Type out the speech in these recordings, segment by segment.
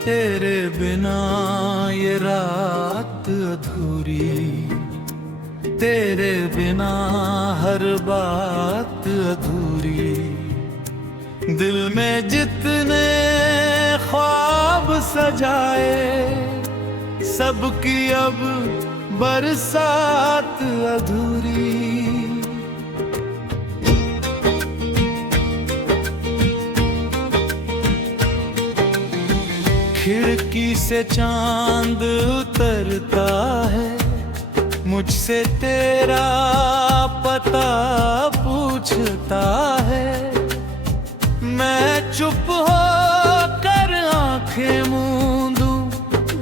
तेरे बिना ये रात अधूरी, तेरे बिना हर बात अधूरी। दिल में जितने ख्वाब सजाए, सबकी अब बरसात अधूरी। खिड़की से चांद उतरता है, मुझसे तेरा पता पूछता है। मैं चुप होकर आंखें मूंदूं,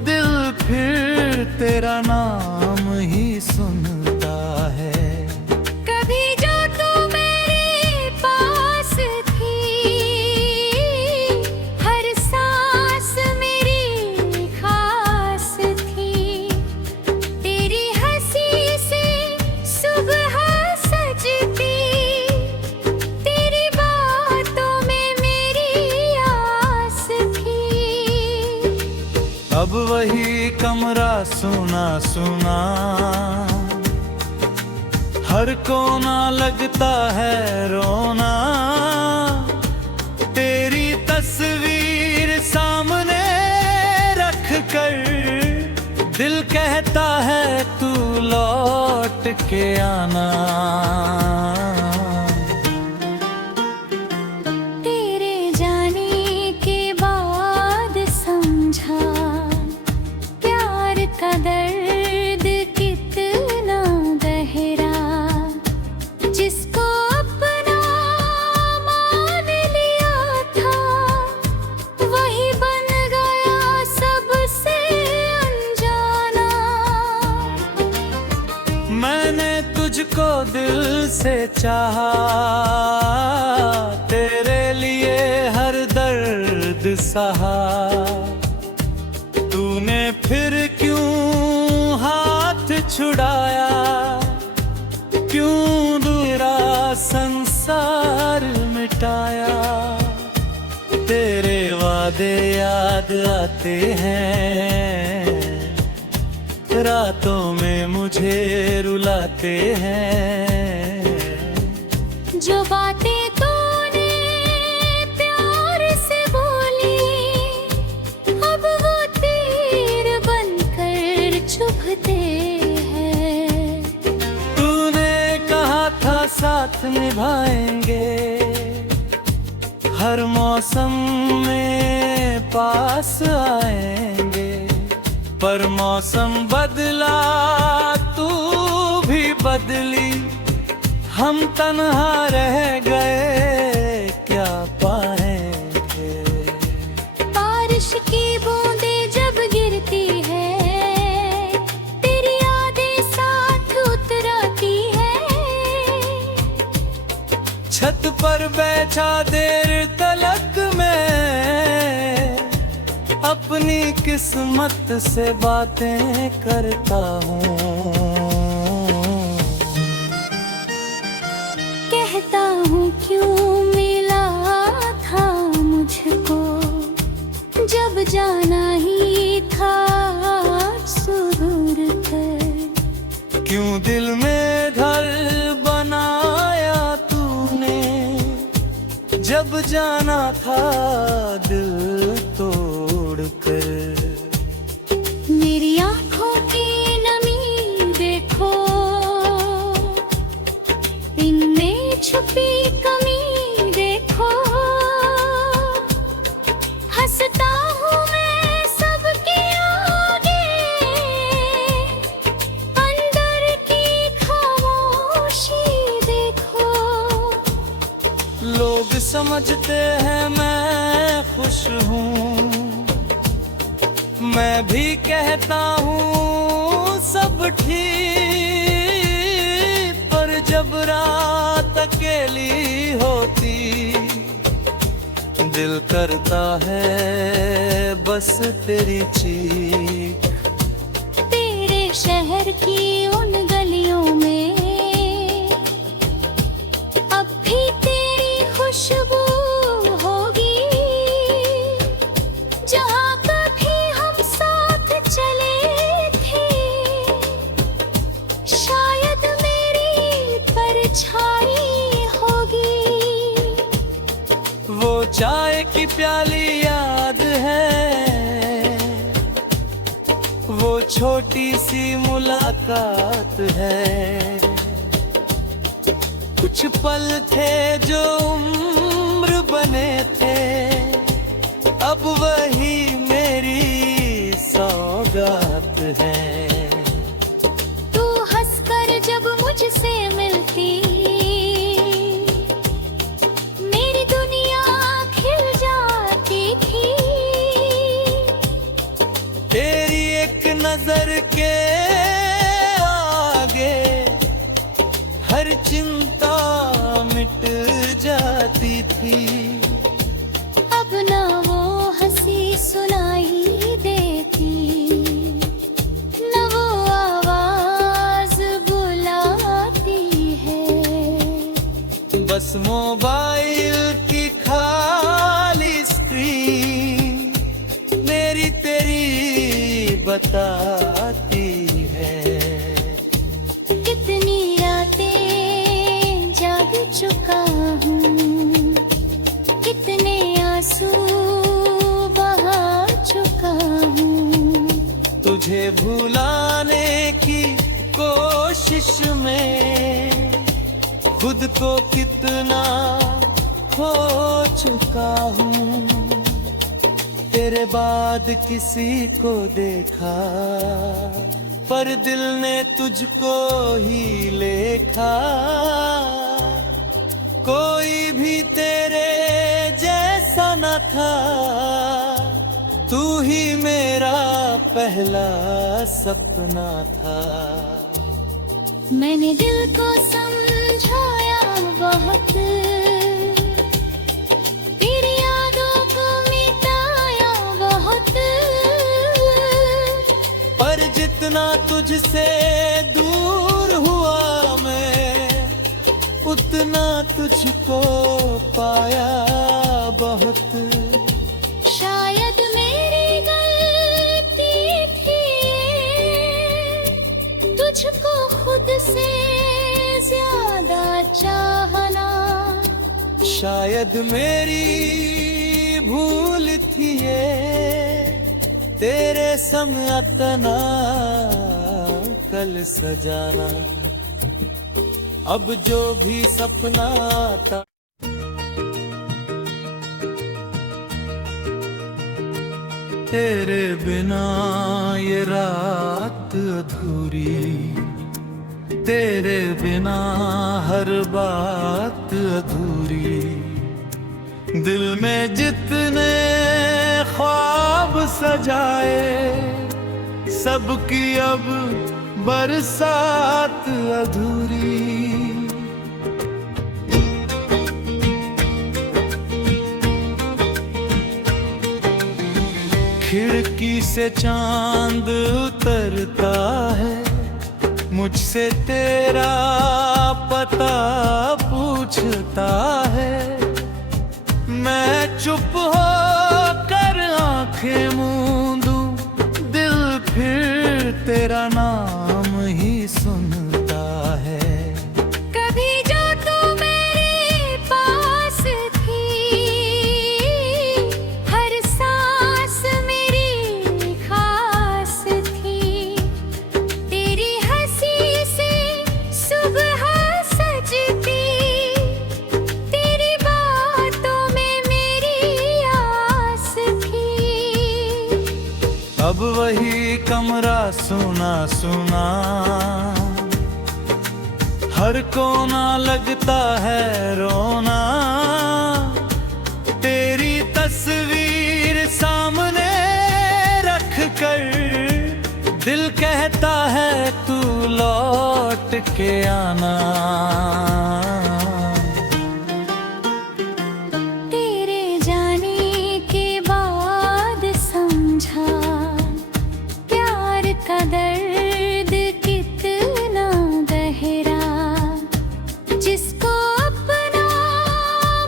दिल फिर तेरा नाम ही सुनता है। कभी जो तू मेरे पास थी, हर सांस मेरी खास थी। तेरी हंसी से सुबह सजती, तेरी बातों में मेरी आस थी। अब वही कमरा सुना सुना, हर कोना लगता है रोना। तेरी तस्वीर सामने रख कर दिल कहता है तू लौट के आना। तेरे जाने के बाद समझा प्यार का दर्द कितना गहरा। जिसको अपना मान लिया था, वही बन गया सबसे अनजाना। मैंने तुझको दिल से चाहा, तेरे लिए हर दर्द सहा। तूने फिर क्यों हाथ छुड़ाया, क्यों दूरा संसार मिटाया। तेरे वादे याद आते हैं, रातों में मुझे रुलाते हैं। जो बातें तूने प्यार से बोली, अब वो तीर बनकर चुभते हैं। तूने कहा था साथ निभाएंगे, हर मौसम में पास आएंगे। पर मौसम बदला, तू भी बदली, हम तन्हा रह गए, क्या पाएंगे। बारिश की बूंदें जब गिरती है, तेरी यादें साथ उतराती है। छत पर बैठा देर तलक मैं, अपनी किस्मत से बातें करता हूँ। कहता हूँ क्यों मिला था मुझको, जब जाना ही था सुरूर कर। क्यों दिल में घर बनाया तूने, जब जाना था दिल तोड़ कर। मेरी आँखों की नमी देखो, इनमें छुपी कमी देखो। हंसता हूँ मैं सबके आगे, अंदर की खामोशी देखो। लोग समझते हैं मैं खुश हूँ, मैं भी कहता हूँ सब ठीक। पर जब रात अकेली होती, दिल करता है बस तेरी चीख। तेरे शहर की उन गलियों में अब भी तेरी खुशबू होगी, जहाँ का चाय की प्याली याद है, वो छोटी सी मुलाकात है। कुछ पल थे जो उम्र बने थे, अब वही मेरी सौगात है। तू हंसकर जब मुझसे मिलती, मेरी दुनिया खिल जाती थी। तेरी एक नजर के आगे हर चिंता मिट जाती थी। अब ना वो हंसी सुनाई देती, न वो आवाज बुलाती है। बस मोबाइल की खाली स्क्रीन मेरी तेरी बताती है। कितनी रातें जाग चुका हूँ, कितने आंसू बहा चुका हूँ। तुझे भुलाने की कोशिश में खुद को कितना खो चुका हूँ। तेरे बाद किसी को देखा, पर दिल ने तुझको ही लेखा। कोई भी तेरे जैसा न था, तू ही मेरा पहला सपना था। मैंने दिल को समझाया बहुत, तेरी यादों को मिटाया बहुत। पर जितना तुझसे दूर हुआ मैं, उतना तुझको पाया बहुत। शायद मेरी गलती थी, तुझको खुद से ज्यादा चाहना। शायद मेरी भूल थी ये, तेरे संग अपना कल सजाना। अब जो भी सपना था, तेरे बिना ये रात अधूरी, तेरे बिना हर बात अधूरी। दिल में जितने ख्वाब सजाए, सबकी अब बरसात अधूरी। खिड़की से चांद उतरता है, मुझसे तेरा पता पूछता है। मैं चुप होकर आंखें मूंदूं, दिल फिर तेरा नाम ही सुनता है। कभी जो तू मेरे पास थी, हर सांस मेरी खास थी। तेरी हंसी से सुबह सजती, तेरी बातों में मेरी आस थी। अब वही कमरा सुना सुना, हर कोना लगता है रोना। तेरी तस्वीर सामने रख कर, दिल कहता है तू लौट के आना। तेरे जाने के बाद समझा, प्यार का दर्द कितना गहरा। जिसको अपना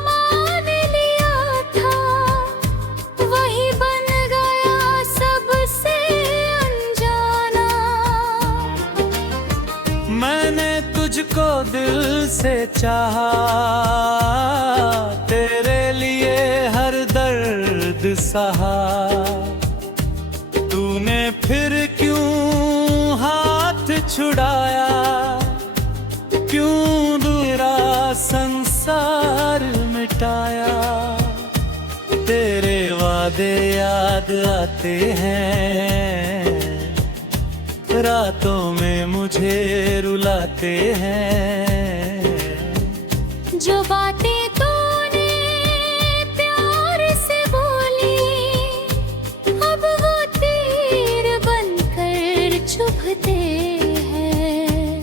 मान लिया था, वही बन गया सबसे अनजाना। मैंने तुझको दिल से चाहा, तेरे लिए हर मिटाया, तेरे वादे याद आते हैं, रातों में मुझे रुलाते हैं। जो बातें तूने प्यार से बोली, अब वो तीर बनकर चुभते हैं।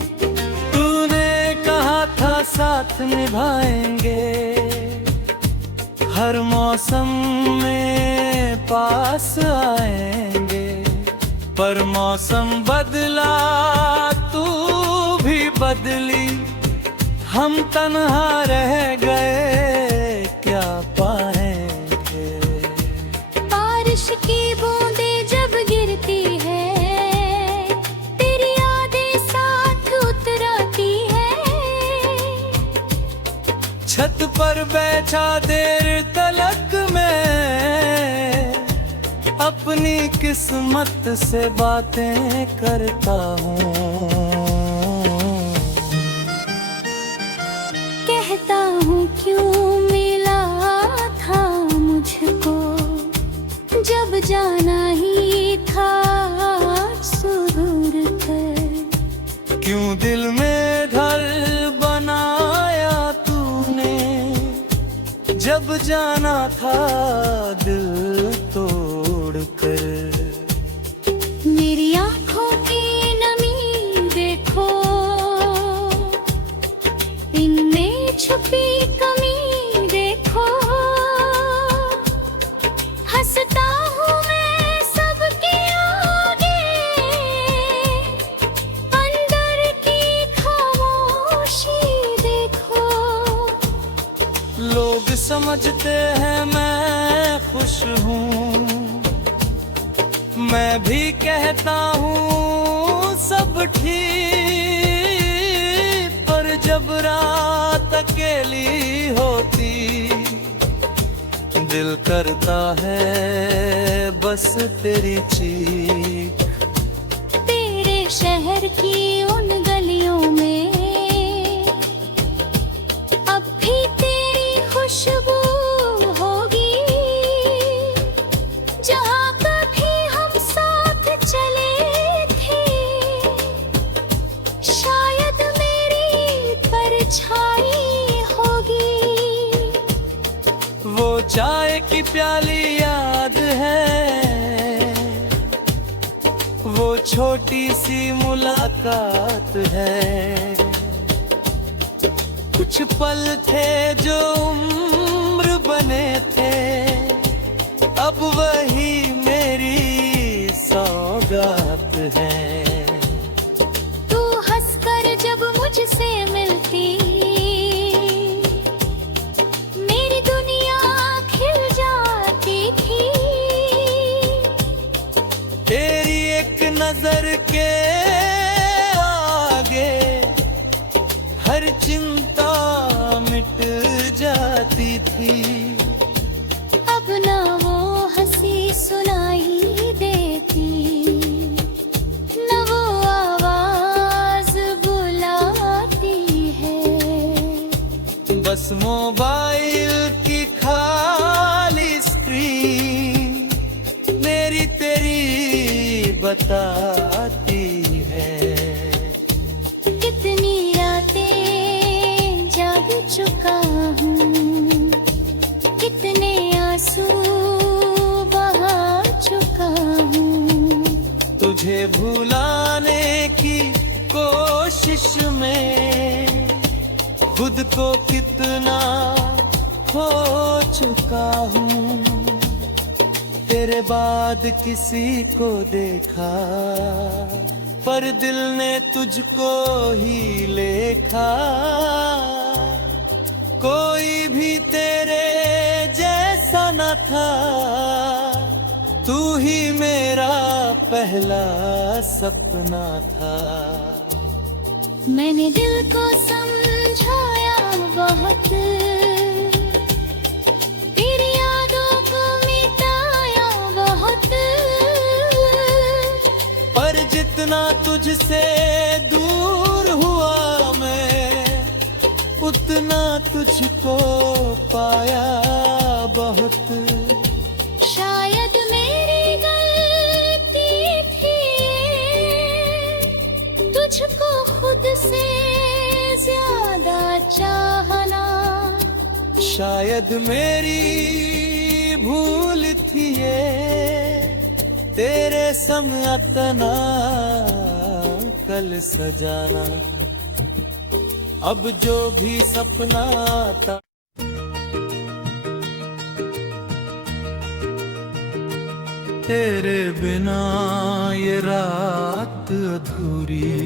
तूने कहा था साथ निभाएंगे, हर मौसम में पास आएंगे, पर मौसम बदला तू भी बदली, हम तन्हा रह गए क्या पाएंगे। बारिश की बूंदें जब गिरती है, तेरी यादें साथ उतराती है। छत पर बैठा देर तलक मैं अपनी किस्मत से बातें करता हूँ। कहता हूँ क्यों मिला था मुझको, जब जाना ही था सुरूर कर। क्यों दिल में घर बनाया तूने, जब जाना था दिल तोड़ कर। मेरी आँखों की नमी देखो, इनमें छुपी कमी देखो। हंसता हूँ मैं सबके आगे, अंदर की खामोशी देखो। लोग समझते हैं मैं खुश हूँ, मैं भी कहता हूँ सब ठीक, पर जब रात अकेली होती, दिल करता है बस तेरी चीख। तेरे शहर की उन गलियों में अब भी तेरी खुशबू होगी, जहाँ कभी हम साथ चले थे। शायद मेरी परछाई होगी। वो चाय की प्याली याद है, वो छोटी सी मुलाकात है। कुछ पल थे जो उम्र बने थे, अब वही मेरी सौगात है। तू हंसकर जब मुझसे मिलती, मेरी दुनिया खिल जाती थी। तेरी एक नजर के आगे हर चिंता मिट जाती थी। अब ना वो हंसी सुनाई देती, न वो आवाज बुलाती है। बस मोबाइल की खाली स्क्रीन मेरी तेरी बताती है। कितनी रातें जाग चुका हूँ, कितने आंसू बहा चुका हूँ। तुझे भुलाने की कोशिश में खुद को कितना खो चुका हूँ। तेरे बाद किसी को देखा, पर दिल ने तुझको ही लेखा। कोई भी तेरे जैसा न था, तू ही मेरा पहला सपना था। मैंने दिल को समझाया बहुत, तेरी यादों को मिटाया बहुत। पर जितना तुझसे दूर हुआ मैं, उतना ना तुझको पाया बहुत। शायद मेरी गलती थी तुझको खुद से ज्यादा चाहना। शायद मेरी भूल थी ये तेरे संग इतना कल सजाना। अब जो भी सपना था तेरे बिना ये रात अधूरी,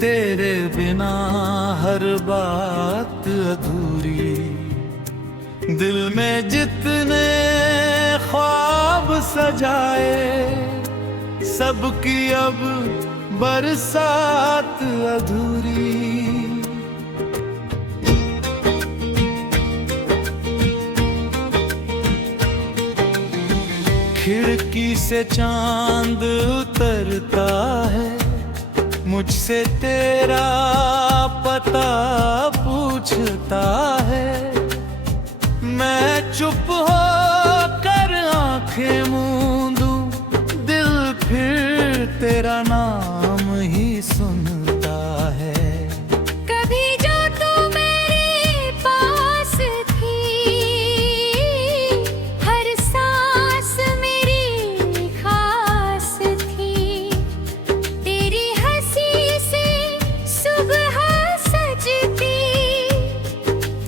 तेरे बिना हर बात अधूरी। दिल में जितने ख्वाब सजाए सबकी अब बरसात अधूरी। खिड़की से चांद उतरता है, मुझसे तेरा पता पूछता है। मैं चुप हो कर आंखें मूंदूं, दिल फिर तेरा नाम ही सुनता है। कभी जो तू मेरे पास थी, हर सांस मेरी खास थी। तेरी हंसी से सुबह सजती,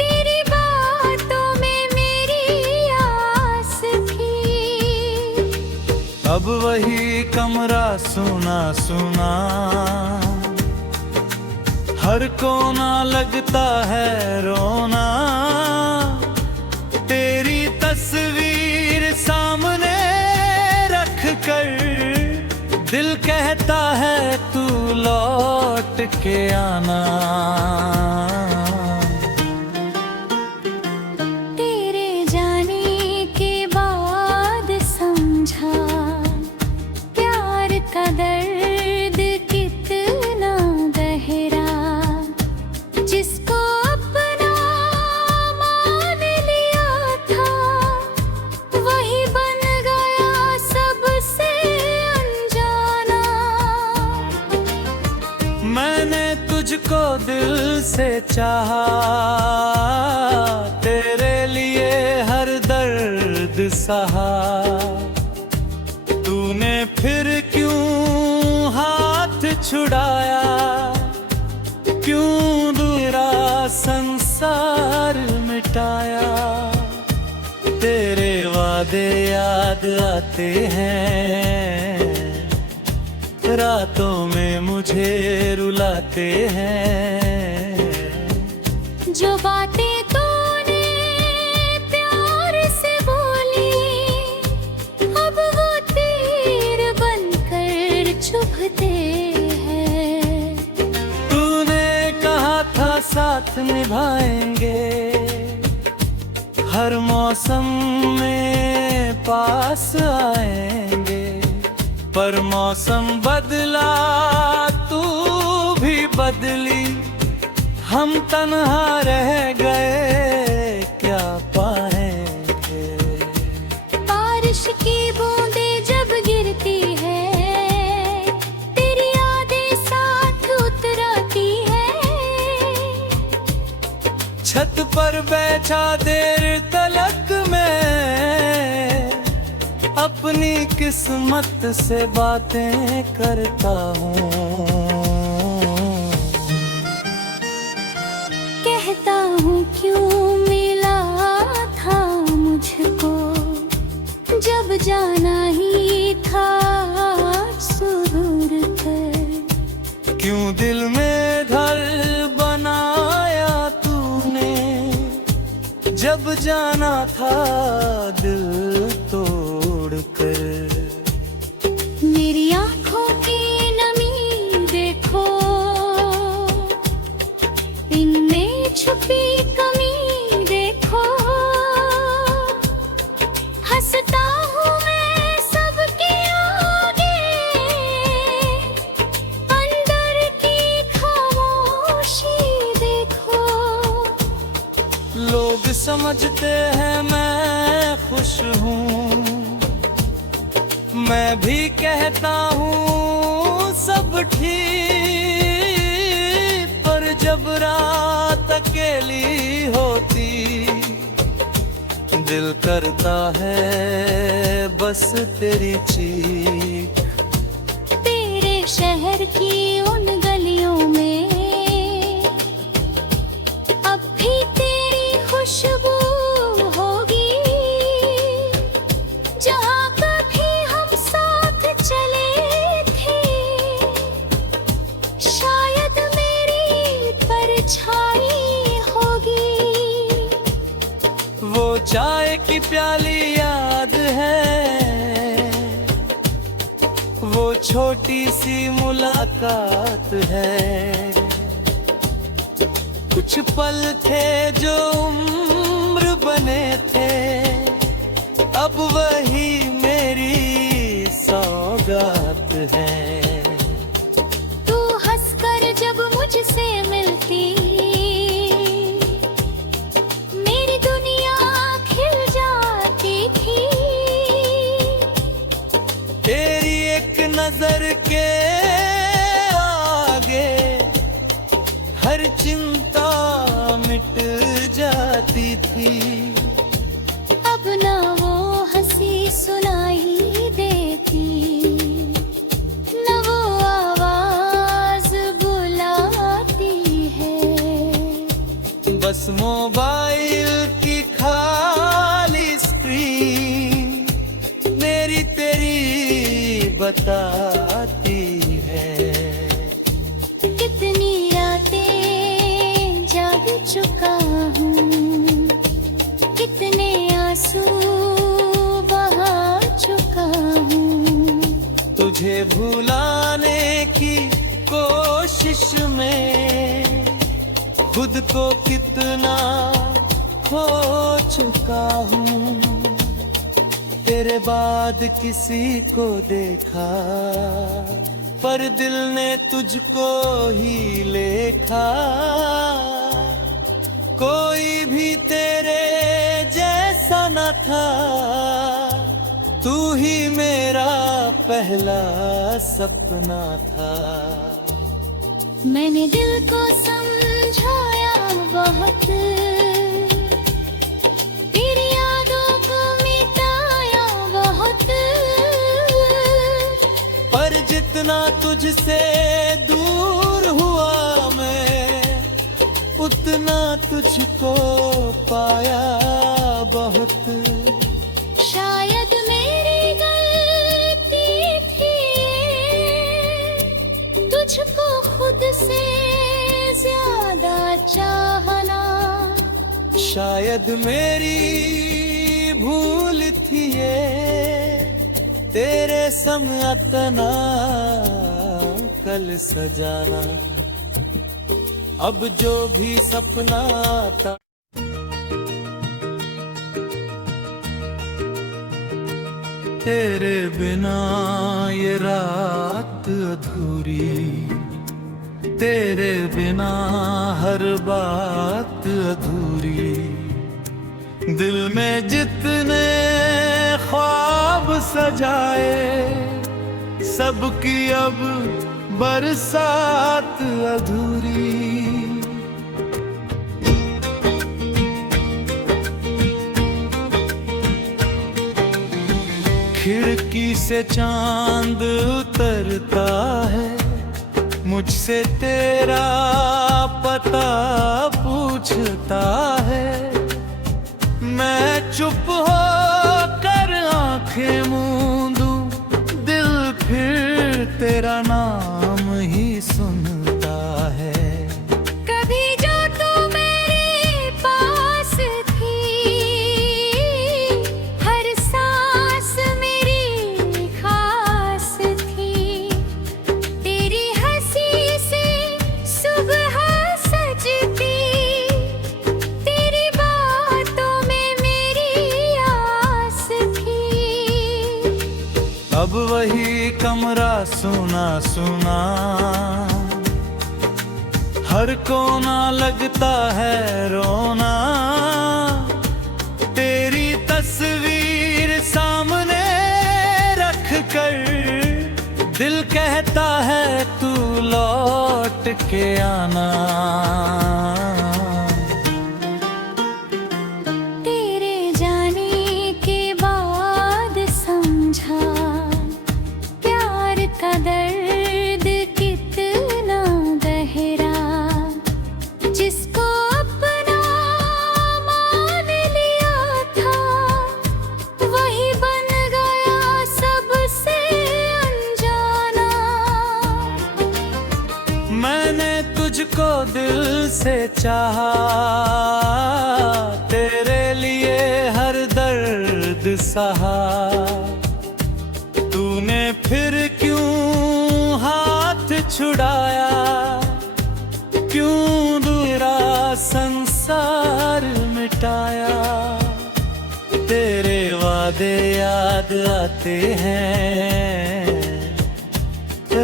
तेरी बातों में मेरी आस थी। अब वही कमरा सुना सुना, हर कोना लगता है रोना। तेरी तस्वीर सामने रख कर दिल कहता है तू लौट के आना। तेरे जाने के बाद समझा प्यार का दर्द कितना गहरा। जिसको अपना मान लिया था, वही बन गया सबसे अनजाना। मैंने तुझको दिल से चाहा, तेरे लिए हर दर्द सहा। तूने फिर क्यों हाथ छुड़ाया, क्यों दूरा संसार मिटाया। तेरे वादे याद आते हैं, रातों में मुझे रुलाते हैं। जो बातें तूने प्यार से बोली, अब वो तीर बनकर चुभते हैं। तूने कहा था साथ निभाएंगे, हर मौसम में पास आएंगे। पर मौसम बदला, तू भी बदली, हम तन्हा रह गए क्या पाएंगे। बारिश की बूंदें जब गिरती है, तेरी यादें साथ उतराती है। छत पर बैठा देर तलक मैं अपनी किस्मत से बातें करता हूँ। कहता हूँ क्यों मिला था मुझको, जब जाना ही था सुरूर कर। क्यों दिल में घर बनाया तूने, जब जाना था दिल तोड़ कर। मेरी आँखों की नमी देखो, इनमें छुपी कमी देखो। हंसता हूँ मैं सबके आगे, अंदर की खामोशी देखो। लोग समझते हैं मैं खुश हूँ, मैं भी कहता हूँ सब ठीक, पर जब रात अकेली होती दिल करता है बस तेरी चीख। तेरे शहर की उन गलियों में अब भी तेरी खुशबू होगी, जहाँ कभी हम साथ चले थे, शायद मेरी परछाई होगी। वो चाय की प्याली याद है, वो छोटी सी मुलाकात है, कुछ पल थे जो उम्र बने थे, अब वही मेरी सौगात है। तू हंसकर जब मुझसे मिलती, मेरी दुनिया खिल जाती थी। तेरी एक नजर के आगे हर चिंता मिट जाती थी। अब ना वो हंसी सुनाई देती, न वो आवाज बुलाती है। बस मोबाइल की खाली स्क्रीन मेरी तेरी बताती है। कितनी रातें जाग चुका हूँ, कितने आंसू बहा चुका हूँ। तुझे भुलाने की कोशिश में खुद को कितना खो चुका हूँ। तेरे बाद किसी को देखा, पर दिल ने तुझको ही लेखा। कोई भी तेरे जैसा न था, तू ही मेरा पहला सपना था। मैंने दिल को समझाया बहुत, तेरी यादों को मिटाया बहुत, पर जितना तुझसे दूर हुआ मैं, उतना तुझको पाया बहुत। शायद मेरी गलती थी तुझको खुद से ज्यादा चाहना। शायद मेरी भूल थी ये तेरे संग इतना कल सजाना। अब जो भी सपना था तेरे बिना ये रात अधूरी, तेरे बिना हर बात अधूरी। दिल में जितने ख्वाब सजाए, सबकी अब बरसात अधूरी। खिड़की से चांद उतरता है, मुझसे तेरा पता पूछता है। मैं चुप हो कर आंखें मूंदूं, दिल फिर तेरा नाम ही सुनता है। कभी जो तू मेरे पास थी, हर सांस मेरी खास थी। तेरी हंसी से सुबह सजती, तेरी बातों में मेरी आस थी। अब वही कमरा सुना सुना, हर कोना लगता है रोना। के आना। तेरे जाने के बाद समझा प्यार का दर्द कितना गहरा। जिसको अपना मान लिया था वही बन गया सबसे अनजाना। मैंने तुझको दिल से चाहा, तेरे लिए हर दर्द सहा। तूने फिर क्यों हाथ छुड़ाया, क्यों दूरा संसार मिटाया। तेरे वादे याद आते हैं,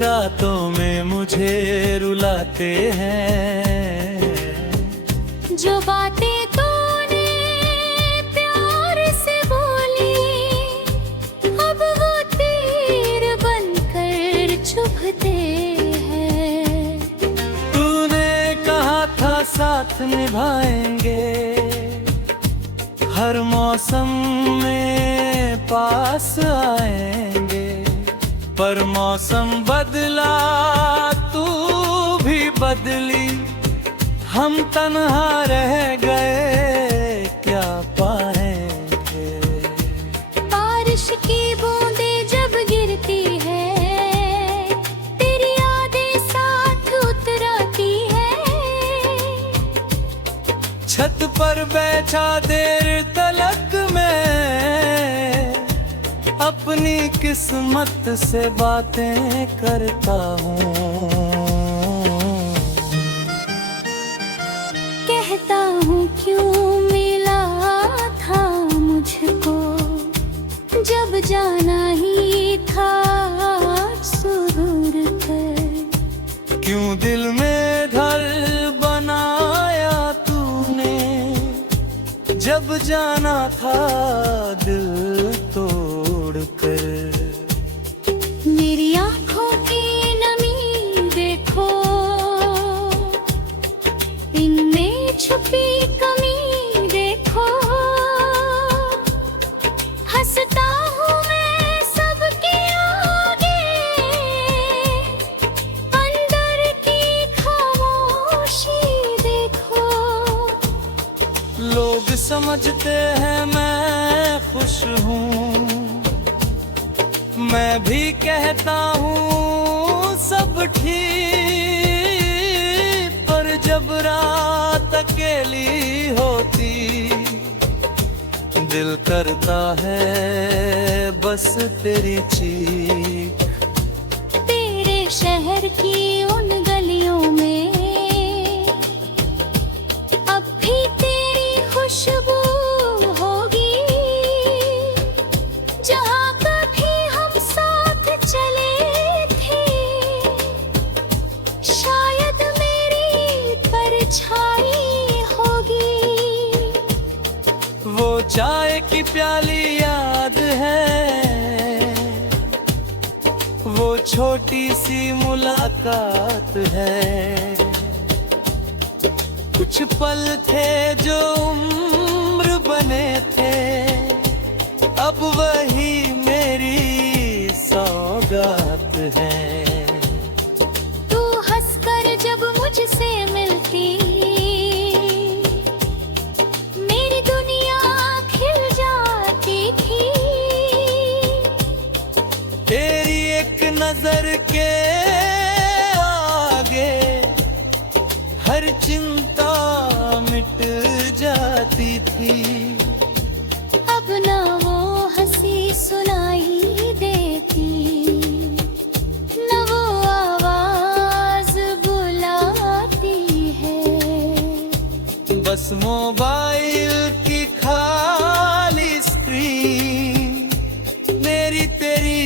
रातों में मुझे रुलाते हैं। जो बातें तूने प्यार से बोली अब वो तीर बनकर चुभते हैं। तूने कहा था साथ निभाएंगे, हर मौसम में पास आएंगे। पर मौसम बदला, तू भी बदली, हम तन्हा रह गए, क्या पाएंगे। बारिश की बूंदें जब गिरती है तेरी यादें साथ उतराती है। छत पर बैठा देर तलक मैं अपनी किस्मत से बातें करता हूँ। कहता हूँ क्यों मिला था मुझको जब जाना ही था सुरूर कर। क्यों दिल में घर बनाया तूने, जब जाना था दिल तोड़ कर। मेरी आँखों की नमी देखो, इनमें छुपी कमी देखो। हंसता हूँ मैं सबके आगे, अंदर की खामोशी देखो। लोग समझते हैं मैं खुश हूँ, मैं भी कहता हूँ सब ठीक। पर जब रात अकेली होती, दिल करता है बस तेरी चीख। तेरे शहर की उन गलियों में अब भी तेरी खुशबू होगी। जहाँ कभी हम साथ चले थे शायद मेरी परछाई होगी। वो चाय की प्याली याद है, वो छोटी सी मुलाकात है। कुछ पल थे जो उम्र बने थे, अब वही मेरी सौगात है। तू हंसकर जब मुझसे मिलती मेरी दुनिया खिल जाती थी। तेरी एक नजर के आगे हर चिंता मिट जाती थी। अब ना वो हंसी सुनाई देती, न वो आवाज बुलाती है। बस मोबाइल की खाली स्क्रीन मेरी तेरी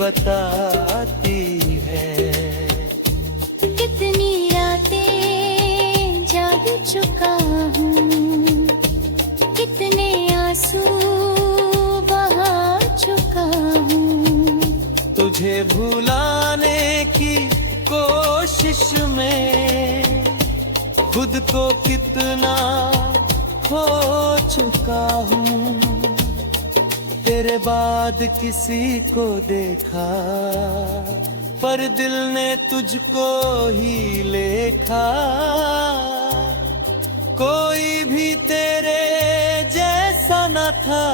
बताती है। कितनी रातें जाग चुका हूँ, कितने आंसू बहा चुका हूँ। तुझे भुलाने की कोशिश कोशिश में खुद को कितना खो चुका हूँ। तेरे बाद किसी को देखा पर दिल ने तुझको ही लेखा। कोई भी तेरे जैसा न था,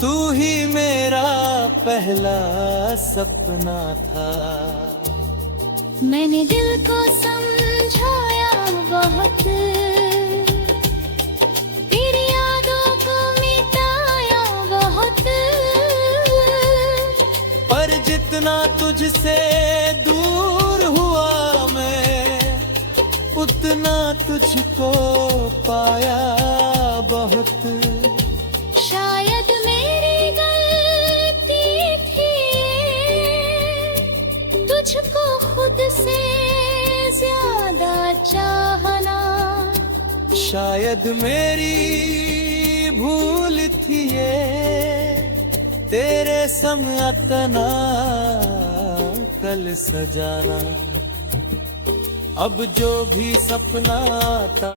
तू ही मेरा पहला सपना था। मैंने दिल को समझाया बहुत, तेरी यादों को मिटाया बहुत, पर जितना तुझसे दूर हुआ मैं, उतना तुझको पाया बहुत। शायद मेरी गलती थी तुझको खुद से ज्यादा चाहना। शायद मेरी भूल थी ये, तेरे संग इतना कल सजाना। अब जो भी सपना था